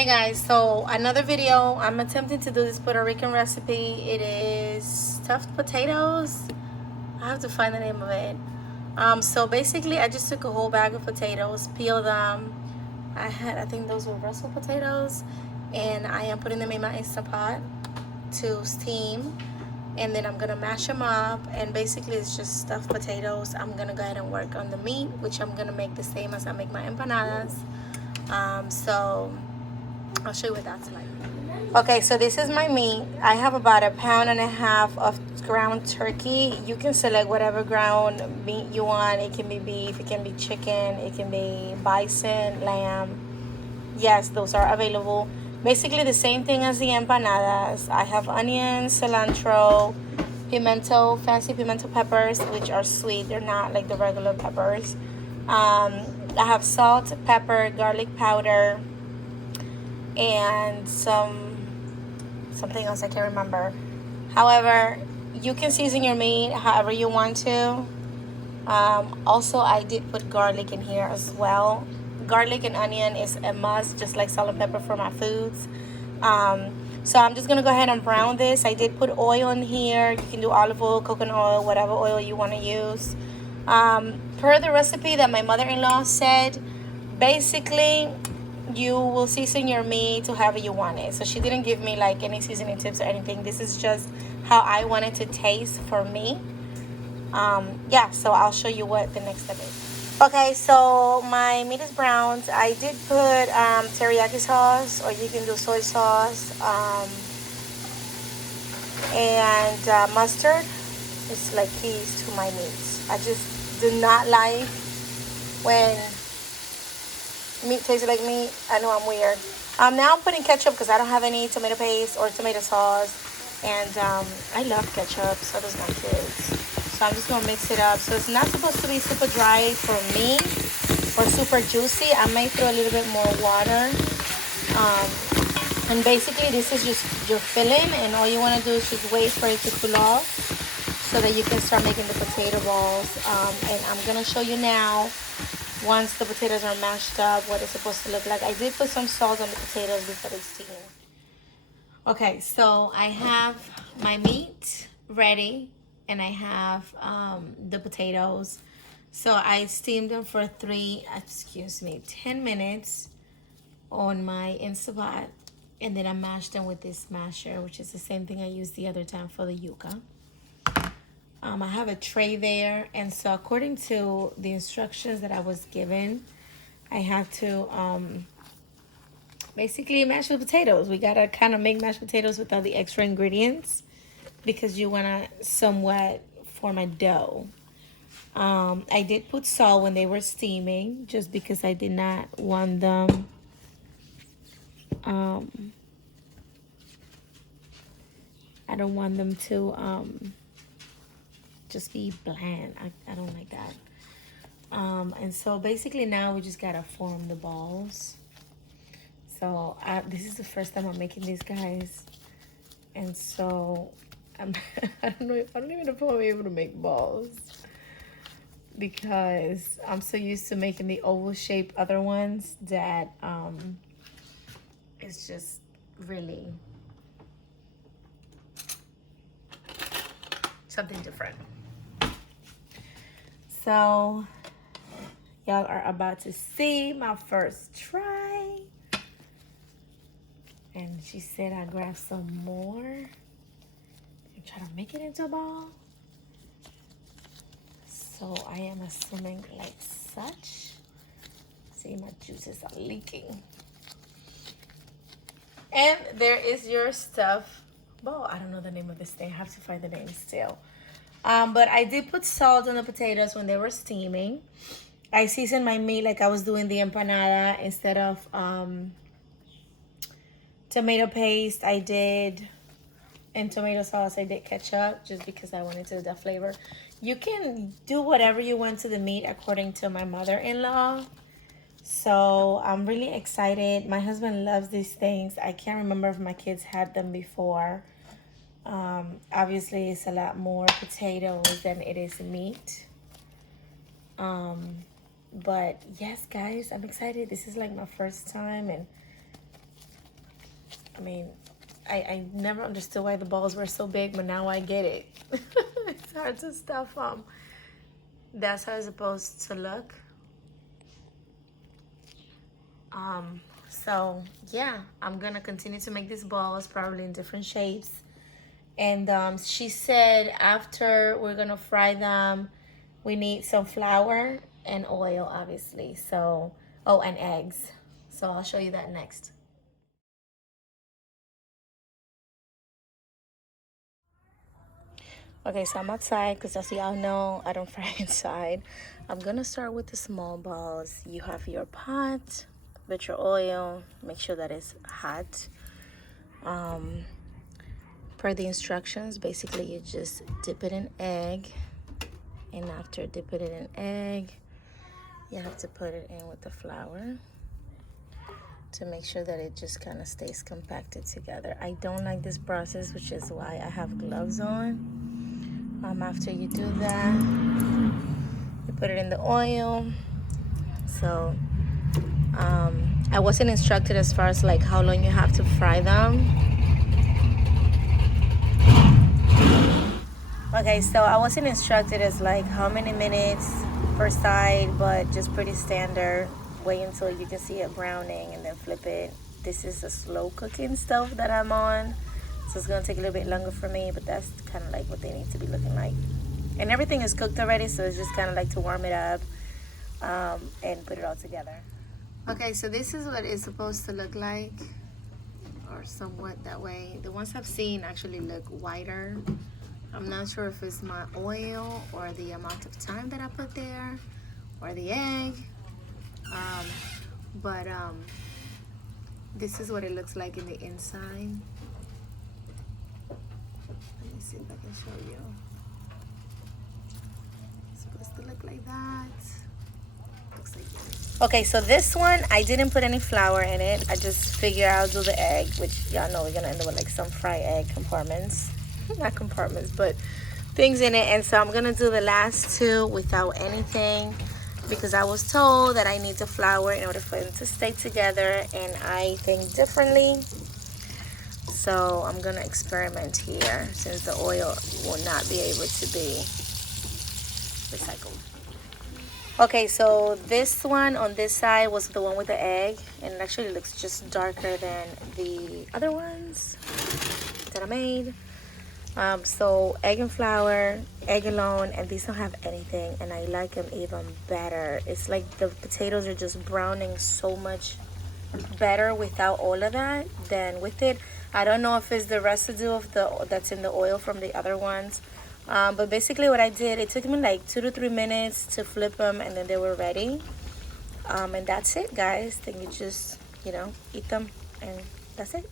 Hey guys, so another video. I'm attempting to do this Puerto Rican recipe. It is stuffed potatoes. I have to find the name of it. So basically I just took a whole bag of potatoes, peeled them. I think those were Brussels potatoes, and I am putting them in my Instant Pot to steam, and then I'm gonna mash them up, and basically it's just stuffed potatoes. I'm gonna go ahead and work on the meat, which I'm gonna make the same as I make my empanadas. So I'll show you what that's like. Okay, so this is my meat. I have about 1.5 pounds of ground turkey. You can select whatever ground meat you want. It can be beef, it can be chicken, it can be bison, lamb. Yes, those are available. Basically the same thing as the empanadas. I have onions, cilantro, pimento, fancy pimento peppers, which are sweet. They're not like the regular peppers. I have salt, pepper, garlic powder, and something else I can't remember. However, you can season your meat however you want to. Also, I did put garlic in here as well. Garlic and onion is a must, just like salt and pepper for my foods. So I'm just gonna go ahead and brown this. I did put oil in here. You can do olive oil, coconut oil, whatever oil you want to use. Per the recipe that my mother-in-law said, basically you will season your meat to however you want it. So she didn't give me like any seasoning tips or anything. This is just how I want it to taste for me. Yeah, so I'll show you what the next step is. Okay, so my meat is browned. I did put teriyaki sauce, or you can do soy sauce, and mustard. It's like keys to my meats. I just do not like when meat tastes like meat. I know I'm weird. Now I'm putting ketchup because I don't have any tomato paste or tomato sauce, and I love ketchup, so does my kids. So I'm just gonna mix it up. So it's not supposed to be super dry for me or super juicy. I might throw a little bit more water. And basically this is just your filling, and all you want to do is just wait for it to cool off so that you can start making the potato balls. And I'm gonna show you now, once the potatoes are mashed up, what it's supposed to look like. I did put some salt on the potatoes before they steam. Okay, so I have my meat ready, and I have the potatoes. So I steamed them for 10 minutes on my Instant Pot, and then I mashed them with this masher, which is the same thing I used the other time for the yuca. I have a tray there, and so according to the instructions that I was given, I have to basically mash the potatoes. We gotta kind of make mashed potatoes without the extra ingredients, because you wanna somewhat form a dough. I did put salt when they were steaming, just because I did not want them I don't want them to just be bland. I don't like that. And so basically now we just gotta form the balls. So this is the first time I'm making these, guys, and so I don't even know if I'll be able to make balls, because I'm so used to making the oval shaped other ones that it's just really something different. So y'all are about to see my first try. And she said I grab some more and try to make it into a ball. So I am assuming like such. See, my juices are leaking. And there is your stuffed ball. I don't know the name of this thing. I have to find the name still. But I did put salt on the potatoes when they were steaming. I seasoned my meat like I was doing the empanada. Instead of tomato paste, I did, and tomato sauce, I did ketchup, just because I wanted to the flavor. You can do whatever you want to the meat according to my mother-in-law. So I'm really excited. My husband loves these things. I can't remember if my kids had them before. Obviously it's a lot more potatoes than it is meat. But yes, guys, I'm excited. This is like my first time, and I mean, I never understood why the balls were so big, but now I get it. It's hard to stuff them. That's how it's supposed to look. So yeah, I'm gonna continue to make these balls, probably in different shapes. And she said after we're gonna fry them, we need some flour and oil, obviously. So, oh, and eggs. So I'll show you that next. Okay, so I'm outside because as y'all know, I don't fry inside. I'm gonna start with the small balls. You have your pot with your oil. Make sure that it's hot. Per the instructions, basically you just dip it in egg. And after dipping it in egg, you have to put it in with the flour to make sure that it just kind of stays compacted together. I don't like this process, which is why I have gloves on. After you do that, you put it in the oil. So I wasn't instructed as far as like how long you have to fry them. Okay, so I wasn't instructed as like how many minutes per side, but just pretty standard. Wait until you can see it browning and then flip it. This is a slow cooking stove that I'm on, so it's gonna take a little bit longer for me, but that's kind of like what they need to be looking like. And everything is cooked already, so it's just kind of like to warm it up and put it all together. Okay, so this is what it's supposed to look like, or somewhat that way. The ones I've seen actually look whiter. I'm not sure if it's my oil or the amount of time that I put there or the egg. But this is what it looks like in the inside. Let me see if I can show you. It's supposed to look like that. Looks like this. Okay, so this one, I didn't put any flour in it. I just figured I'll do the egg, which y'all know we're gonna end up with like some fried egg compartments. Not compartments, but things in it. And so I'm gonna do the last two without anything, because I was told that I need the flour in order for them to stay together, and I think differently. So I'm gonna experiment here, since the oil will not be able to be recycled. Okay, so this one on this side was the one with the egg, and it actually looks just darker than the other ones that I made. So egg and flour, egg alone, and these don't have anything, and I like them even better. It's like the potatoes are just browning so much better without all of that than with it. I don't know if it's the residue of that's in the oil from the other ones, but basically what I did, it took me like 2 to 3 minutes to flip them, and then they were ready. And that's it, guys. Then you just, you know, eat them, and that's it.